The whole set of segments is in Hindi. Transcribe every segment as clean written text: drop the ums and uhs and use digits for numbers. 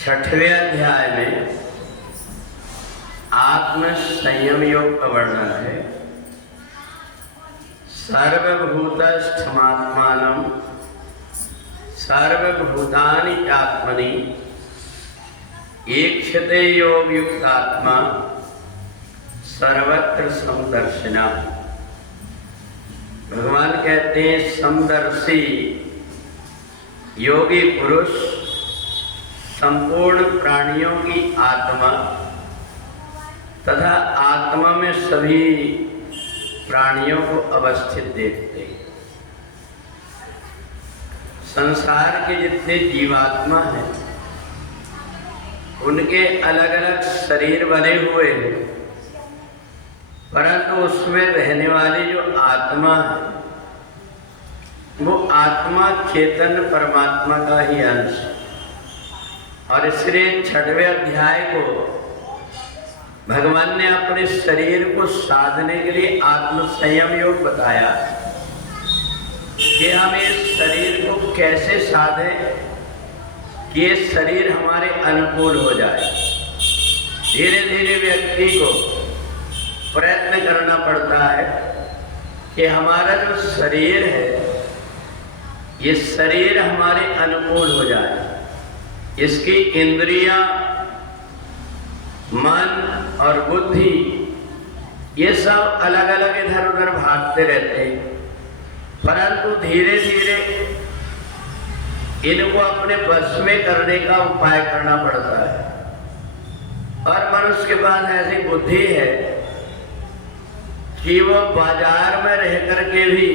छठवें अध्याय में आत्म संयम योग का वर्णन है। सर्वभूतस्थमात्मानं सर्वभूतानि आत्मनि ईक्षते योग युक्त आत्मा सर्वत्र समदर्शिना। भगवान कहते हैं समदर्शी योगी पुरुष संपूर्ण प्राणियों की आत्मा तथा आत्मा में सभी प्राणियों को अवस्थित देखते हैं। संसार के जितने जीवात्मा हैं उनके अलग अलग शरीर बने हुए हैं, परंतु उसमें रहने वाली जो आत्मा है वो आत्मा चेतन परमात्मा का ही अंश है। और इसलिए छठवें अध्याय को भगवान ने अपने शरीर को साधने के लिए आत्म संयम योग बताया कि हम इस शरीर को कैसे साधें कि ये शरीर हमारे अनुकूल हो जाए। धीरे धीरे व्यक्ति को प्रयत्न करना पड़ता है कि हमारा जो शरीर है ये शरीर हमारे अनुकूल हो जाए। इसकी इंद्रियां, मन और बुद्धि ये सब अलग अलग इधर उधर भागते रहते हैं, परंतु धीरे धीरे इनको अपने वश में करने का उपाय करना पड़ता है। और मनुष्य के पास ऐसी बुद्धि है कि वो बाजार में रह करके भी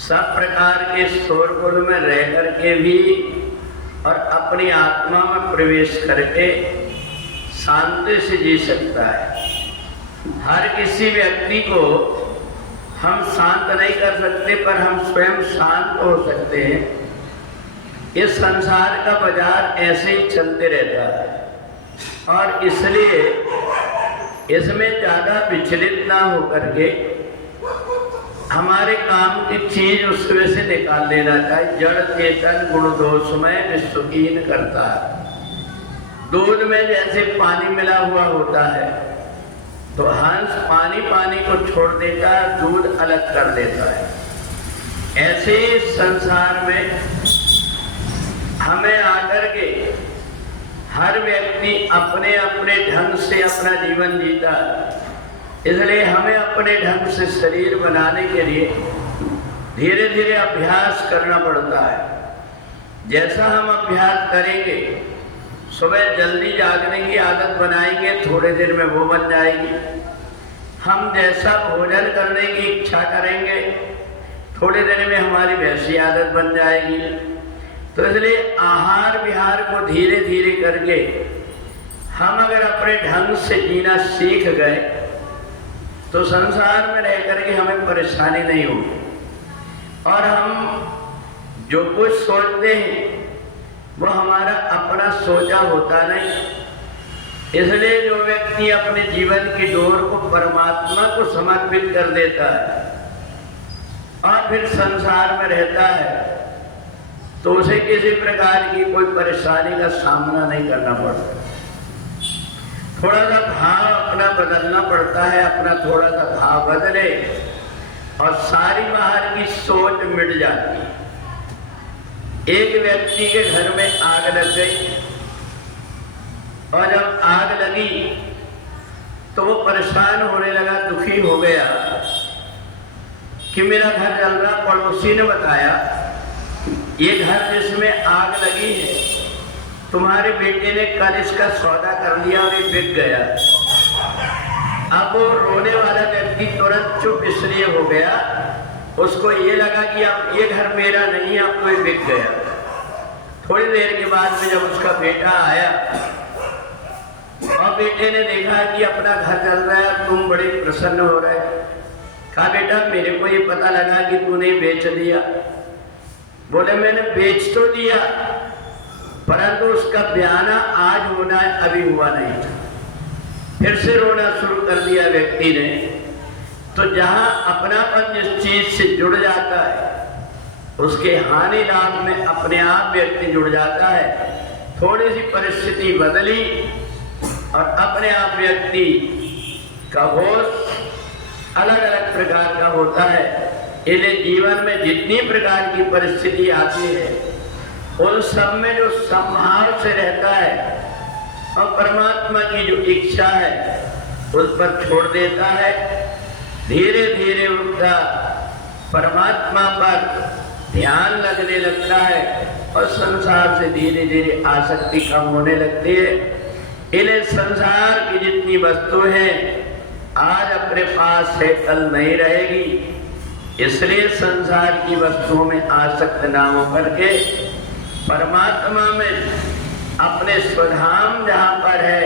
सब प्रकार के शोरगुल में रह करके भी और अपनी आत्मा में प्रवेश करके शांति से जी सकता है। हर किसी व्यक्ति को हम शांत नहीं कर सकते, पर हम स्वयं शांत हो सकते हैं। इस संसार का बाजार ऐसे ही चलते रहता है और इसलिए इसमें ज़्यादा विचलित ना होकर के हमारे काम की चीज उसमें से निकाल लेना चाहिए। जड़ चेतन गुण दोषमय विश्वहीन करता है। दूध में जैसे पानी मिला हुआ होता है तो हंस पानी पानी को छोड़ देता है, दूध अलग कर देता है। ऐसे ही संसार में हमें आकर के हर व्यक्ति अपने अपने ढंग से अपना जीवन जीता है। इसलिए हमें अपने ढंग से शरीर बनाने के लिए धीरे धीरे अभ्यास करना पड़ता है। जैसा हम अभ्यास करेंगे, सुबह जल्दी जागने की आदत बनाएंगे, थोड़े देर में वो बन जाएगी। हम जैसा भोजन करने की इच्छा करेंगे, थोड़े देर में हमारी वैसी आदत बन जाएगी। तो इसलिए आहार विहार को धीरे धीरे करके हम अगर अपने ढंग से जीना सीख गए तो संसार में रह करके हमें परेशानी नहीं होगी। और हम जो कुछ सोचते हैं वो हमारा अपना सोचा होता नहीं। इसलिए जो व्यक्ति अपने जीवन की डोर को परमात्मा को समर्पित कर देता है और फिर संसार में रहता है तो उसे किसी प्रकार की कोई परेशानी का सामना नहीं करना पड़ता। थोड़ा सा भाव अपना बदलना पड़ता है, अपना थोड़ा सा भाव बदले और सारी बाहर की सोच मिट जाती है। एक व्यक्ति के घर में आग लग गई और जब आग लगी तो वो परेशान होने लगा, दुखी हो गया कि मेरा घर जल रहा। पड़ोसी ने बताया ये घर जिसमें आग लगी है तुम्हारे बेटे ने कल इसका सौदा कर लिया और ये बिक गया। अब वो रोने वाला व्यक्ति तुरंत चुप इसलिए हो गया, उसको ये लगा कि अब ये घर मेरा नहीं, अब तो ये बिक गया। थोड़ी देर के बाद में जब उसका बेटा आया और बेटे ने देखा कि अपना घर चल रहा है, तुम बड़े प्रसन्न हो रहे, कहा बेटा मेरे को ये पता लगा कि तूने बेच दिया। बोले मैंने बेच तो दिया, परंतु उसका बयाना आज होना है, अभी हुआ नहीं था। फिर से रोना शुरू कर दिया व्यक्ति ने। तो जहां अपनापन जिस चीज से जुड़ जाता है उसके हानि लाभ में अपने आप व्यक्ति जुड़ जाता है। थोड़ी सी परिस्थिति बदली और अपने आप व्यक्ति का होश अलग अलग प्रकार का होता है। इसलिए जीवन में जितनी प्रकार की परिस्थिति आती है उन सब में जो संभाव से रहता है और परमात्मा की जो इच्छा है उस पर छोड़ देता है, धीरे धीरे उनका परमात्मा पर ध्यान लगने लगता है और संसार से धीरे धीरे आसक्ति कम होने लगती है। इन्हें संसार की जितनी वस्तु है आज अपने पास है कल नहीं रहेगी, इसलिए संसार की वस्तुओं में आसक्त ना हो करके परमात्मा में अपने स्वधाम जहाँ पर है,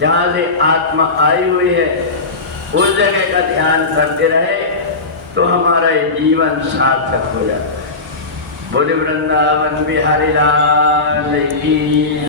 जहाँ से आत्मा आई हुई है, उस जगह का ध्यान करते रहे तो हमारा ये जीवन सार्थक हो जाता है। बोले वृंदावन बिहारी लाल की।